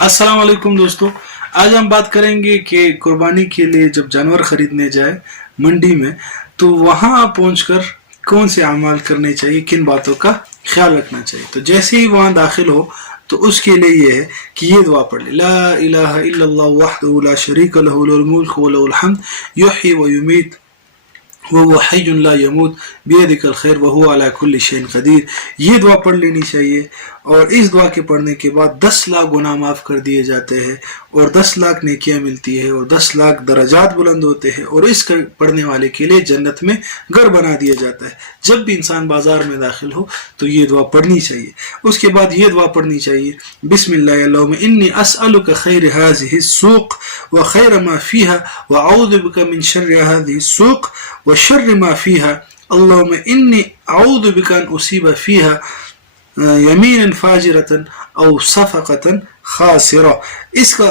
अस्सलाम वालेकुम दोस्तों, आज हम बात करेंगे कि कुर्बानी के लिए जब जानवर खरीदने जाए मंडी में तो वहां पहुंचकर कौन से अमाल करने चाहिए, किन बातों का ख्याल रखना चाहिए। तो जैसे ही वहां दाखिल हो तो उसके लिए ये है कि ये दुआ पढ़ ले, ला इलाहा इल्लल्लाह वहदहु ला शरीका लहु लहुल मुल्कु व लहुल हम्द युहयी व युमीत वो हय्युन ला यमूत बियदिकल खैर वहुवा अला कुल्लि शैइन कदीर। ये दुआ पढ़ लेनी चाहिए और इस दुआ के पढ़ने के बाद 10 लाख गुनाह माफ़ कर दिए जाते हैं और 10 लाख नेकियां मिलती है और 10 लाख दराजात बुलंद होते हैं और इस पढ़ने वाले के लिए जन्नत में घर बना दिया जाता है। जब भी इंसान बाजार में दाखिल हो तो ये दुआ पढ़नी चाहिए। उसके बाद ये दुआ पढ़नी चाहिए, बिस्मिल्लाह अल्लाहुम्मा इन्नी अस्अलुका खैर हाज़िहि सूक़ व खैर मा फ़ीहा व अऊज़ु बिका मिन शर्रि हाज़िहि सूक़ व शर्रि मा फ़ीहा अल्लाहुम्मा इन्नी अऊज़ु बिका अन उसीबा फ़ीहा यमीनन फाजिरतन औ सफ़क़तन खासिरा। इसका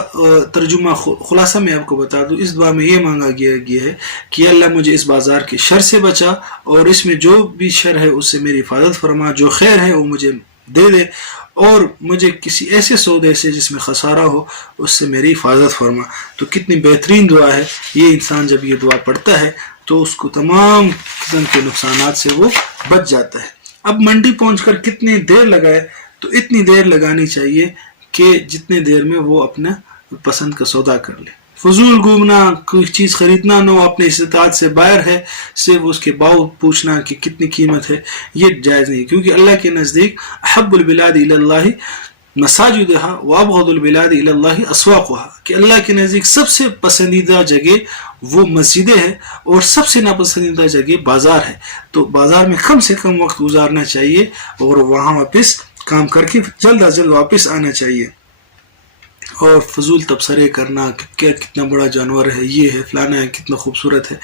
तर्जुमा खुलासा मैं आपको बता दूं। इस दुआ में ये मांगा गया है कि अल्लाह मुझे इस बाजार के शर से बचा और इसमें जो भी शर है उससे मेरी हिफाजत फरमा, जो खैर है वो मुझे दे दे और मुझे किसी ऐसे सौदे से जिसमें खसारा हो उससे मेरी हिफाजत फरमा। तो कितनी बेहतरीन दुआ है। ये इंसान जब ये दुआ पढ़ता है तो उसको तमाम किस्म के नुकसानात से वो बच जाता है। अब मंडी पहुंचकर कितनी देर लगाए, तो इतनी देर लगानी चाहिए कि जितने देर में वो अपना पसंद का सौदा कर ले। फजूल घूमना, कोई चीज़ खरीदना न हो, अपने इस्तात से बाहर है, सिर्फ उसके भाव पूछना कि कितनी कीमत है, ये जायज़ नहीं। क्योंकि अल्लाह के नज़दीक अहब्बुल बिलाद इलल्लाहि मसाजिदहा व अबगदुल बिलाद इलल्लाहि अस्वाक़ुहा, कि अल्लाह के नज़दीक सबसे पसंदीदा जगह वो मस्जिदें हैं और सबसे नापसंदीदा जगह बाजार है। तो बाजार में कम से कम वक्त गुजारना चाहिए और वहाँ वापस काम करके जल्द अज जल्द वापस आना चाहिए। और फजूल तबसरे करना कि क्या कितना बड़ा जानवर है, ये है, फलाना है, कितना खूबसूरत है,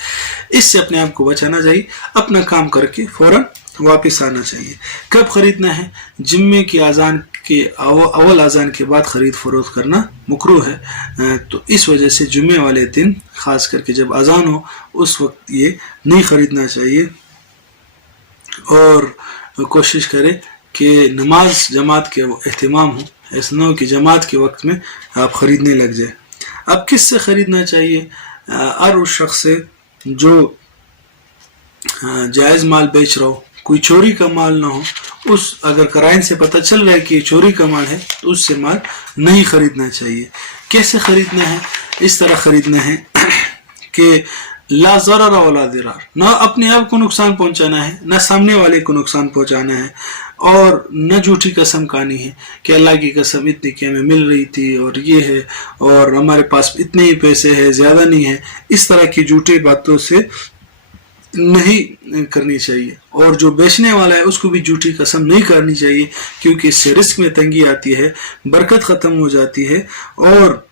इससे अपने आप को बचाना चाहिए। अपना काम करके फ़ौरन वापस आना चाहिए। कब ख़रीदना है? जुम्मे की अजान के अव्वल अजान के बाद ख़रीद फरोख्त करना मकरूह है। तो इस वजह से जुम्मे वाले दिन ख़ास करके जब अजान हो उस वक्त ये नहीं ख़रीदना चाहिए और कोशिश करें कि नमाज जमात के एहतमाम हो, ऐसा ना हो कि जमात के वक्त में आप ख़रीदने लग जाए। अब किस से ख़रीदना चाहिए? और उस शख्स से जो जायज़ माल बेच रहा हो, कोई चोरी का माल ना हो। उस अगर कराइन से पता चल रहा है कि चोरी का माल है तो उससे माल नहीं खरीदना चाहिए। कैसे खरीदना है? इस तरह खरीदना है कि ला ज़रर वला दिरार, ना अपने आप को नुकसान पहुंचाना है, ना सामने वाले को नुकसान पहुंचाना है और न झूठी कसम खानी है कि अल्लाह की कसम इतनी की हमें मिल रही थी और ये है और हमारे पास इतने ही पैसे हैं, ज़्यादा नहीं है। इस तरह की झूठी बातों से नहीं करनी चाहिए। और जो बेचने वाला है उसको भी झूठी कसम नहीं करनी चाहिए, क्योंकि इससे रिस्क में तंगी आती है, बरकत ख़त्म हो जाती है और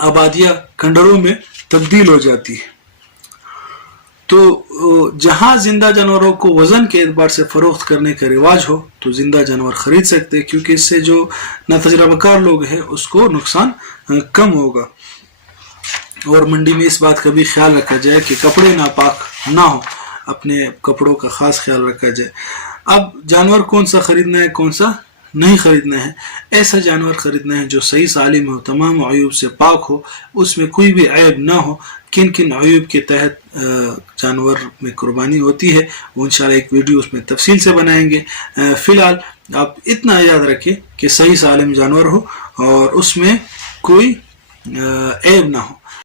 आबादियाँ खंडरों में तब्दील हो जाती है। तो जहाँ जिंदा जानवरों को वज़न के एतबार से फ़रोख्त करने का रिवाज हो तो जिंदा जानवर ख़रीद सकते हैं, क्योंकि इससे जो नातजुर्बाकार लोग हैं उसको नुकसान कम होगा। और मंडी में इस बात का भी ख्याल रखा जाए कि कपड़े नापाक ना हो, अपने कपड़ों का ख़ास ख्याल रखा जाए। अब जानवर कौन सा ख़रीदना है, कौन सा नहीं खरीदना है? ऐसा जानवर खरीदना है जो सही सालिम हो, तमाम अयूब से पाक हो, उसमें कोई भी ऐब ना हो। किन किन अयूब के तहत जानवर में कुर्बानी होती है वो इंशाल्लाह एक वीडियो उसमें तफसील से बनाएंगे। फ़िलहाल आप इतना याद रखें कि सही सालिम जानवर हो और उसमें कोई ऐब ना हो।